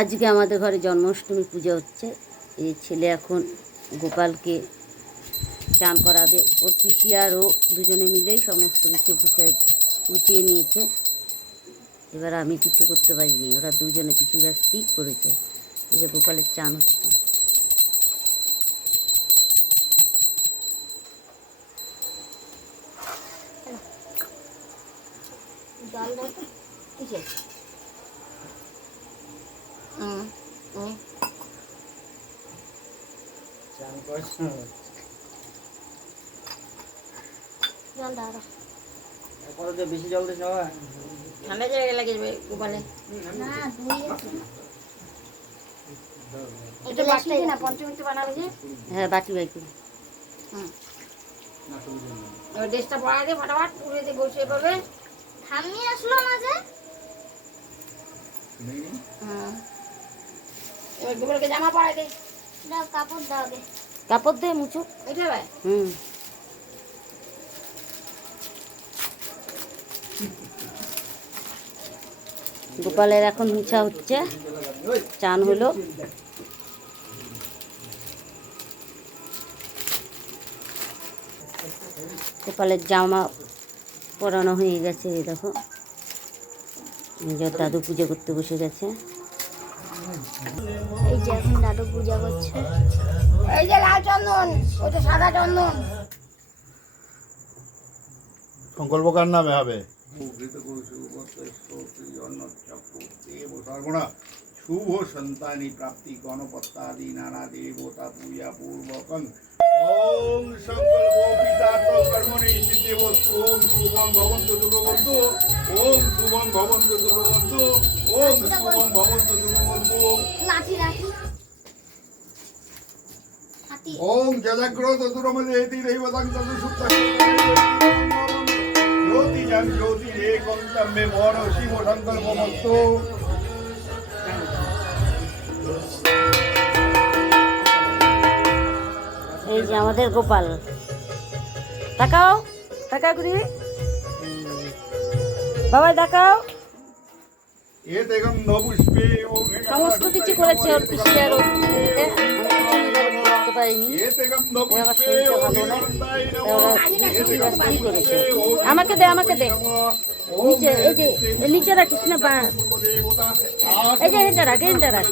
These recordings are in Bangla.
আজকে আমাদের ঘরে জন্মাষ্টমী পূজা হচ্ছে। এই ছেলে এখন গোপালকে চান করাবে। ওর পিসি আর ও দুজনে মিলেই সমস্ত কিছু গুছিয়ে নিয়েছে। এবার আমি কিছু করতে পারিনি, ওরা দুজনে পিছু ব্যস্তেই করেছে। এই যে গোপালের চান হচ্ছে। বেশি জল দিস না, ঠান্ডা জায়গায় লাগে যাবে গোপালে। এটা বাটি না পঞ্চমীতে বানাবে যে। হ্যাঁ, বাটি বাই করি। এবার ড্রেসটা পরা দে, ফটাফট উড়ে দিয়ে বসে পাবে। ঠাম্মি আসলো মাঝে। এবার গোপালকে জামা পরাই দে। দাও কাপড় দাও দে। কাপড় দিয়ে মুছো। এটা ভাই গোপালের এখন মুছা হচ্ছে, চান হলো। গোপালের জামা পরানো হয়ে গেছে। এই দেখো, নিজের দাদু পুজো করতে বসে গেছে। এই যে এখন দাদু পূজা করছে। এই যে লাল চন্দন, ওটা সাদা চন্দন। সংকল্প কার নামে হবে? শুভ সন্তানি প্রাপ্তি গণপত্যাদি নানা দেবতা পূজা পূর্বকং ওম সংকল্প পিতার্থ কর্মণি সিদ্ধিবস্তু ওম শুভং ভবন্তু শুভবন্তু ওম শুভং ভবন্তু শুভবন্তু ওম শুভং ভবন্তু শুভবন্তু লাঠি লাঠি হাতি। ওম যজাগ্রত দুরমদেতি দৈবতং তদু সুপ্ত জ্যোতি জন জ্যোতি একং তম্মে বড় শিব সংকল্পমস্তু। এই যে আমাদের গোপাল, তাকাও তাকাও করি বাবা, তাকাও। এতেগম নপুষ্পে ওম সমস্ত কিছু করেছে ওর পিসি আর ওর দিদিতে। আমি করতে পারিনি, এতেগম ওর আবার নপুষ্পে শরীরটা ওম ভালো না। হিরণাই তাই নমঃ ওরা পিসি ব্যস্তেই করেছে। আমাকে দে, আমাকে দে। নিচে, এই যে নিচে রাখিস না, এই যে এটা রাখ, এটা রাখ।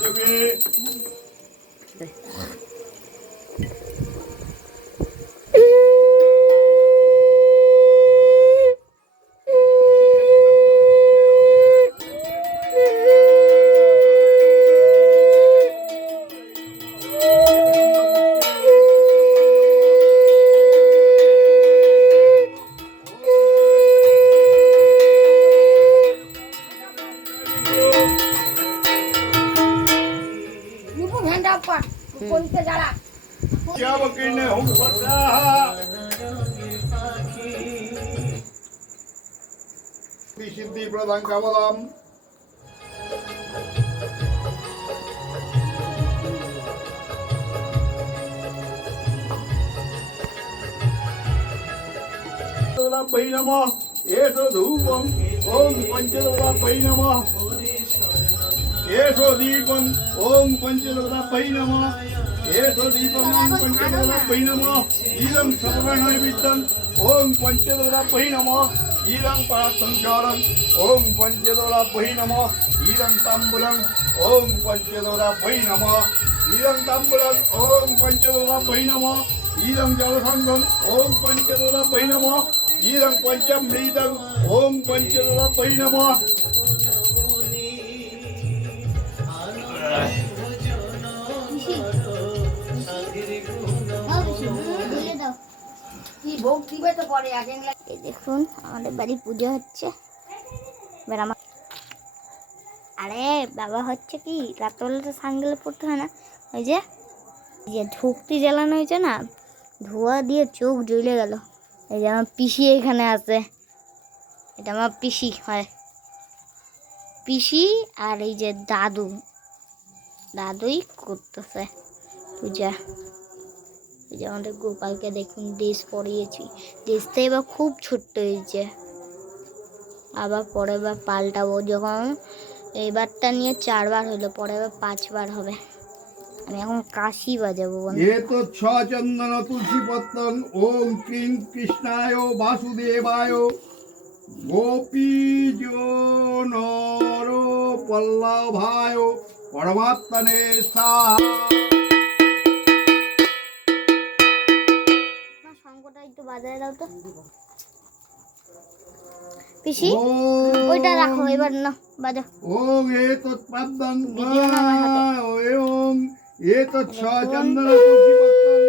নুপু ভ্যানটা পর কোনতে জ্বালা। যাবকিনে হুম স্বাহা সিদ্ধি প্রদান কমলম পৈ নমঃ এষো ধূপম ওম পঞ্চদশাপৈ নমঃ এষো দীপম ওম পঞ্চদশাপৈ নমঃ এষো দীপম ওম পঞ্চদশাপৈ নমঃ ইদং সর্বনৈবেদ্যং ওম পঞ্চদশাপৈ নমঃ ইদং পার্থঞ্চারং ওম পঞ্চদশাপৈ নমঃ ইদং তাম্বুলং ওম পঞ্চদশাপৈ নমঃ ইদং তাম্বুলং ওম পঞ্চদশাপৈ নমঃ ইদং জলসঙ্গম ওম পঞ্চদশাপৈ নমঃ ইদং পঞ্চমৃতং ওম পঞ্চদশাপৈ নমঃ। কি ভোগ দিবে তো পরে আগে। এই দেখুন আমাদের বাড়ি পুজো হচ্ছে। এবার আমার আরে বাবা হচ্ছে কি রাত্রবেলা তো সানগ্লাস পড়তে হয় না। ওই যে ধূপটি জ্বালানো হয়েছে না, ধোঁয়া দিয়ে চোখ জ্বলে গেল। এই যে আমার পিসি এখানে আছে, এটা আমার পিসি হয়, পিসি আর এই যে দাদুই করতেছে পূজা। এই যে আমাদের গোপালকে দেখুন ড্রেস পরিয়েছি, ড্রেসটা এবার খুব ছোট্ট হয়েছে, আবার পরে বা পাল্টাবো যখন এইবারটা নিয়ে 4 বার হলো, পরে আবার 5 বার হবে। আমি এখন কাশি বাজাবো বন্ধু। एतत् चंदन तुलसी पत्रं ओम क्रीं कृष्णाय वासुदेवाय गोपीजो नरो पल्लभाय परमात्मने स्वाहा। শঙ্কটা একটু বাজায় দাও তো পিসি, ওইটা রাখো, এবার না বাজাও। ओम एतत् पद्मं वीडियो ना हमारे ओम एतत् चंदन तुलसी पत्रं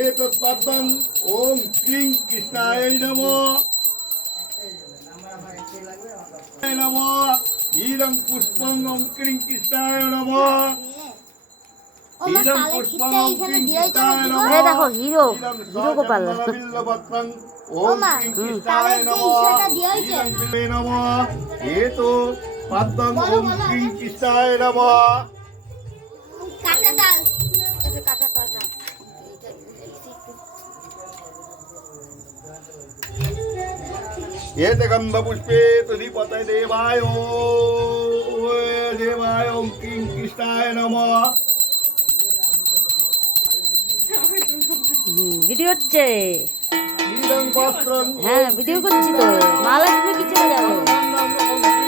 एतत् पद्मं ओम क्रीं कृष्णाय नमो नमो ईदं पुष्पं ओम क्रीं कृष्णाय नमो ও মা তালে খিটটা এইখানে দিয়েই তো এই দেখো হিরো হিরো গোপাল। ও মা তালে যে ইশাটা দিয়েছে नमो एतो पद्मं ओम क्रीं कृष्णाय नमो কাঁচা তাল, কাঁচা তালটা एते गन्धपुष्पे तुधिपतये देवाय देवाय ओम क्रीं कृष्णाय नमः। ভিডিও হচ্ছে। ईदं पत्रं হ্যাঁ ভিডিও করছি তো। মহালক্ষ্মী কি চলে যাবে?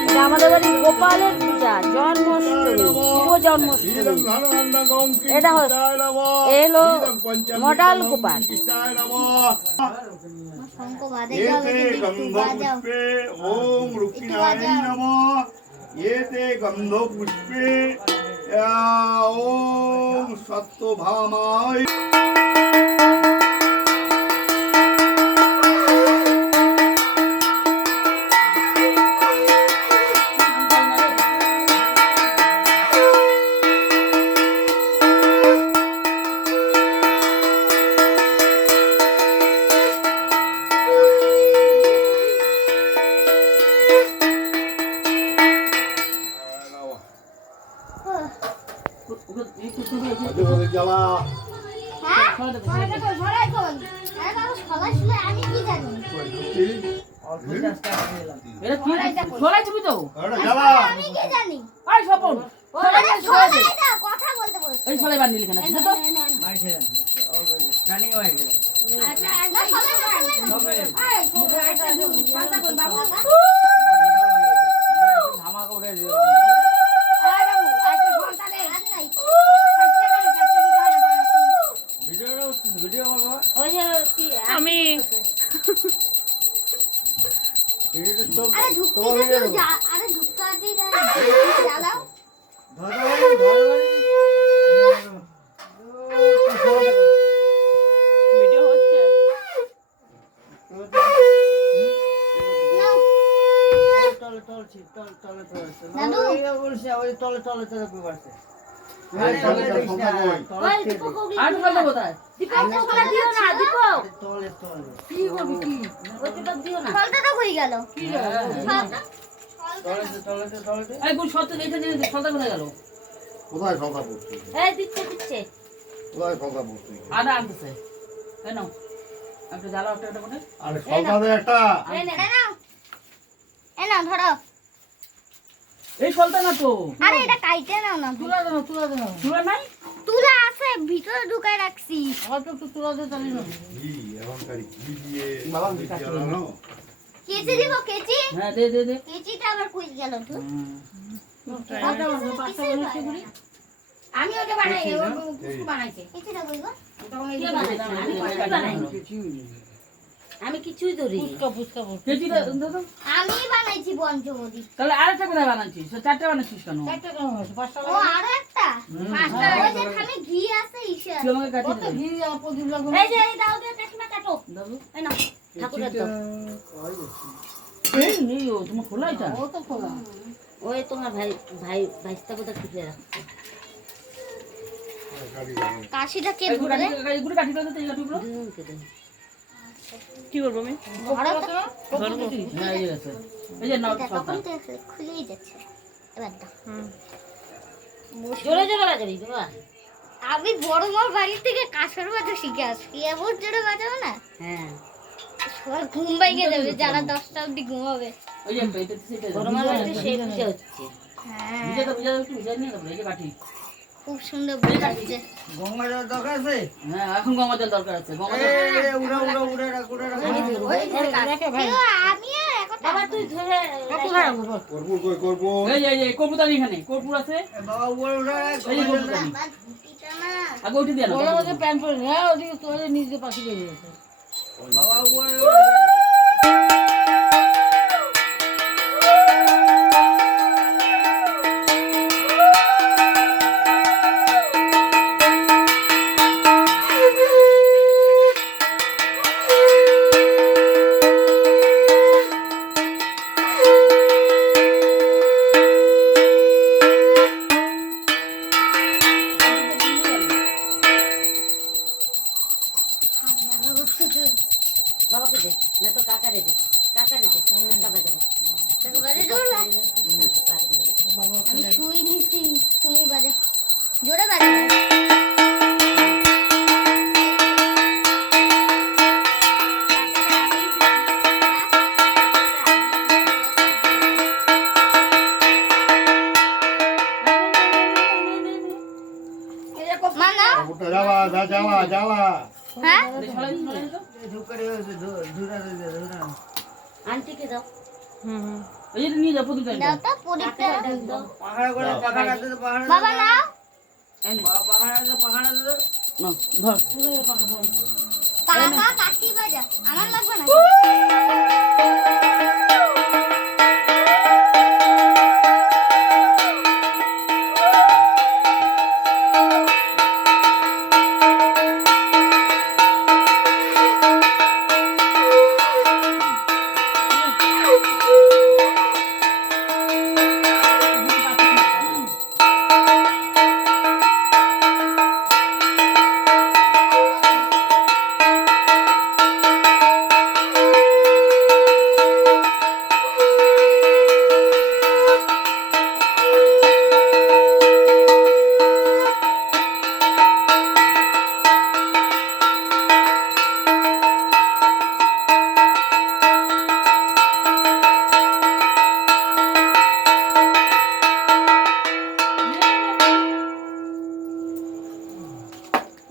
এটা আমাদের বাড়ি গোপালের পূজা, জন্মাষ্টমী, শুভ জন্মাষ্টমী। ईदं धनवन्दं ओम क्रीं এটা হচ্ছে कृष्णाय नमः। এলো ईदं पञ्चमी মডাল ओम গোপাল। कृष्णाय नमः। শঙ্খ বাজে যাও, एते একটু বাজাও। गन्धपुष्पे ओम रुक्मिणाय नमः। एते गन्धपुष्पे ओम सत्यभामाय জ্বালা হ্যাঁ ছড়াটা কই, ছড়াই কই? আরে বাবা ছড়াই শুলে আমি কি জানি? এটা কি ছড়াই তুমি তো জ্বালা আমি কি জানি? আই স্বপন আরে ছড়াই না, কথা বলতে বলছ। এই ছড়াই বান নিলি কেন না, তো না, না, না। মাই ছিলেন রানিং হয়ে গেল আচ্ছা, না, ছড়াই না, ছড়াই না। এই, ছড়াই একটা শান্তা কই বাবু। ধামাকা উড়ে দিল আরে বাবু, আজকে সন্তান নেই। আজ নাই। ভিডিও করবো ওই যে কি আমি ভিডিওটা তো আরে ঢুকতে দে তুই যা, আরে ঢুকতে দে জ্বালাও। ভিডিও হচ্ছে। নাও, তলে তলে তলে তলে তলে দাদু। ওই বলছে ওই তলে তলে তলে পড়ছে ওই দীপক ওগুলি আর তলে কোথায় দীপক ওগুলা দিও না, দীপক তলে তলে কি করবি কি ওইটা দিও না। ফলটা কই গেল? ফলটা? তলে তলে এই কোন শর্ত দেখে নিয়ে শর্ত কোথায় গেল কোথায় সংখ্যা পড়ছি এই দিচ্ছে দিচ্ছে। কোথায় সংখ্যা পড়ছি আদা আনতেছে এই নাও একটা জ্বালা একটা মনে আরে সংখ্যা দে একটা এই নে এ নাও, এ নাও ধরো। এই ফলটা না তো আরে এটা কাইটে নাও না। তুলা দাও তুলা নাই তুলা আছে, ভিতরে ঢুকাই রাখছি। আমার তো একটু তুলা দিয়ে চালিয়ে নাও কি এখনকার কি দিয়ে বাবা, দিয়ে কাটতে চালানো? কেচি দিব, কেচি। হ্যাঁ দে দে দে কেচিটা আবার কই গেল তো? আমি ওটা বানাই, ও কুকু বানাইছে। কেচিটা কই গো? তখন এই যে বানাই। আমি কিছুই ধরি। কেজিটা দাও আমি বানাইছি পঞ্চবটি। তাহলে আরেকটা কোথায় বানাচ্ছিস চারটা বানাচ্ছিস কেন ও আরো একটা? পাঁচটা। ওই যে খালি ঘি আছে ইসে। তুই আমাকে কাটি দে এই যে এই দাও দে কাকিমা কাটো। দাদু এই না ঠাকুরের দাও। এই নেই ও তোমার খোলা এটা ওই তোমার ভাইস্তা কোথা খুঁজে রাখছে। কাশিটা কে এইগুলো ধরে? এইগুলো কাটি দাও তো এই কাটিগুলো দুজনকে দেন। কি করবো আমি? ধরো তো। হ্যাঁ এই আছে এই যে নাও এটা সস্তা তখন তো খুলেই যাচ্ছে। এবার দাও। জোরে জোরে বাজাবি বাবা। আমি বড় মার বাড়ি থেকে কাঁসার বাজা শিখে আসি, এমন জোরে বাজাবো না হ্যাঁ সবাই ঘুম পাইকে যাবে, যারা 10টা অবধি ঘুমাবে। ওই যে এটা সেটা বড় মার বাড়িতে সেই পূজা হচ্ছে। হ্যাঁ বুঝাতে একটু বুঝাই নিয়ে তারপরে এই যে বাটি। খুব সুন্দর বোঝাচ্ছে। গঙ্গা জল দরকার আছে? হ্যাঁ এখন গঙ্গা জল দরকার আছে। গঙ্গা জল উড়ে রাখ। আমি ধরবো। এই ধরে কাজ। আমি আর এখন বাবা তুই ধরে কর্পূর কই কর্পূর? এই কর্পূর দানি এখানে কর্পূর আছে। বাবা উপরে উঠে রাখ। এই যে কর্পূর দানি আগে উঠে দিয়ে না প্যান্ট পরে না ওদিকে তোরে নিজে পাখি বেরিয়ে গেছে। বাবা উপরে বাবাকে দে না তো কাকারে দে। কাকারে দে কাকা বাজাবো। হ্যাঁ, তুই পারবি। আমি শুই নিছি, তুমি বাজা জোরে বাজা। মা না কর্পূরটা জ্বালা জ্বালা জ্বালা। হ্যাঁ ধুকরে ধুরা ধুরা। আন্টিকে দাও। এই যে নিয়ে যাও প্রদীপ দানি। দাও তো পরীক্ষা দাও। পাহাড় করে পাহাড় আছে তো পাহাড়। বাবা নাও। বাবা পাহাড় আছে পাহাড় আছে তো। না ধর। কাকা কাশি বাজা, আমার লাগবে না।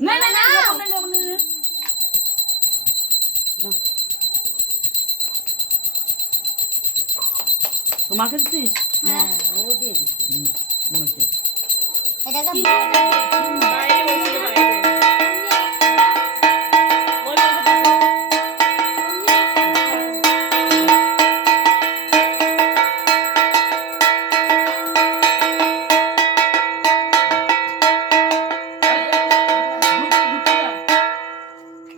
না না না তো মাকে দিছিস? হ্যাঁ ও দিয়ে দিচ্ছি। ওকে এটাকে বাইরে বসে বাইরে ওই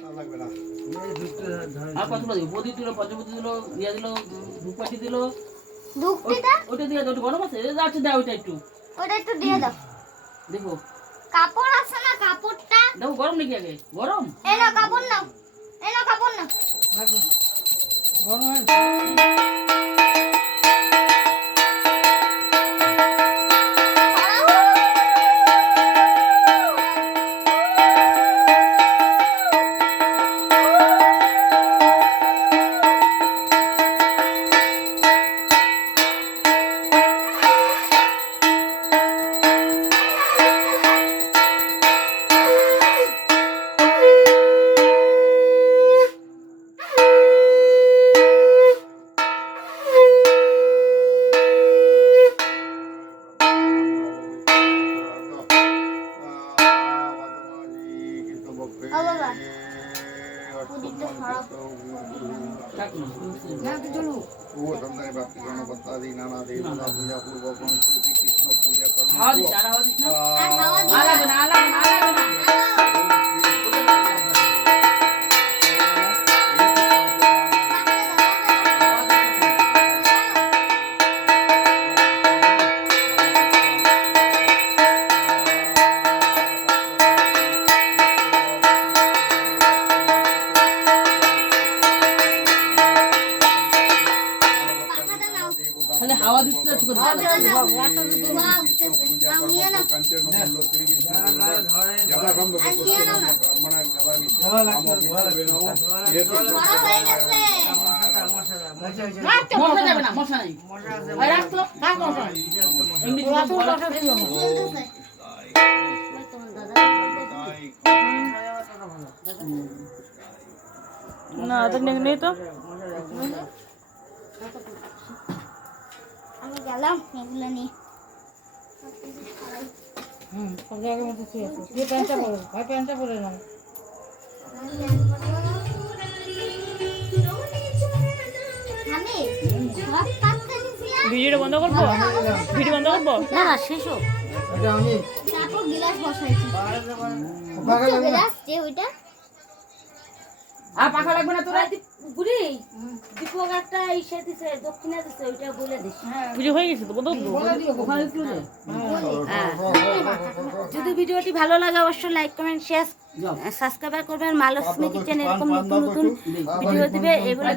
আর লাগবে না। আর কত দিল? প্রদীপ দিল, পঞ্চমতি দিল, ইয়া দিল, ধূপকাঠি দিল। ধুকটিটা ওটা দিয়ে দাও, ওটা গরম আছে? আচ্ছা দাও ওইটা একটু। ওটা একটু দিয়ে দাও। দেখো কাপড় আছে না, কাপড়টা দেখো গরম নাকি আগে? গরম? এই নাও, কাপড় নাও, এই নাও কাপড় নাও। বাবা, প্রদীপটা সরাও। থাক না। ও সন্তানে প্রাপ্তি গণপত্তাদি নানা দেবতা পূজা পূর্বক শ্রীকৃষ্ণ পূজা হাওয়া দিস কর্ম না, আর হাওয়া দিস না। আর হাওয়া দিও আর লাগবে না। না, আর লাগবে না, আর লাগবে না। পাখাটা নাও। খালি হাওয়া দিচ্ছে না, শুধু হাওয়া ভালো। দিও না। ধোঁয়া উঠতেছে। কাঞ্চনমূল্য শ্রীবিষ্ণু যথাসম্ভব ব্রাহ্মণাং দদামি নমো বিষ্ণুবে নমো মশা যাবে না, মশা নাই। আর রাখ তো, কাক মশা। এমনি তো মশা ছিল না। না তো নেই তো আমি গেলাম এগুলো নিয়ে সব জায়গার মধ্যে ঠিক আছে দিয়ে প্যান্টটা পরো ভাই প্যান্টটা পরে নাও আমি সব কাটতে দিছি ভিডিওটা বন্ধ করবো ভিডিও বন্ধ করবো না না শেষ হোক। তারপর গ্লাস বসাইছি গ্লাস যে ওইটা আর পাখা লাগবে না তোরা? বুড়ি দীপক একটা ইসে দিছে দক্ষিণা দিছে ওইটা বলে দিস। ভিডিও হয়ে গেছে তো বন্ধ করবো ওখানে একটু দে। হ্যাঁ। যদি ভিডিওটি ভালো লাগে অবশ্যই লাইক কমেন্ট শেয়ার সাবস্ক্রাইব করবেন। মালস্মি কিচেন এরকম নতুন নতুন ভিডিও দিবে। এগুলো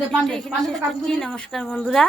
নমস্কার বন্ধুরা।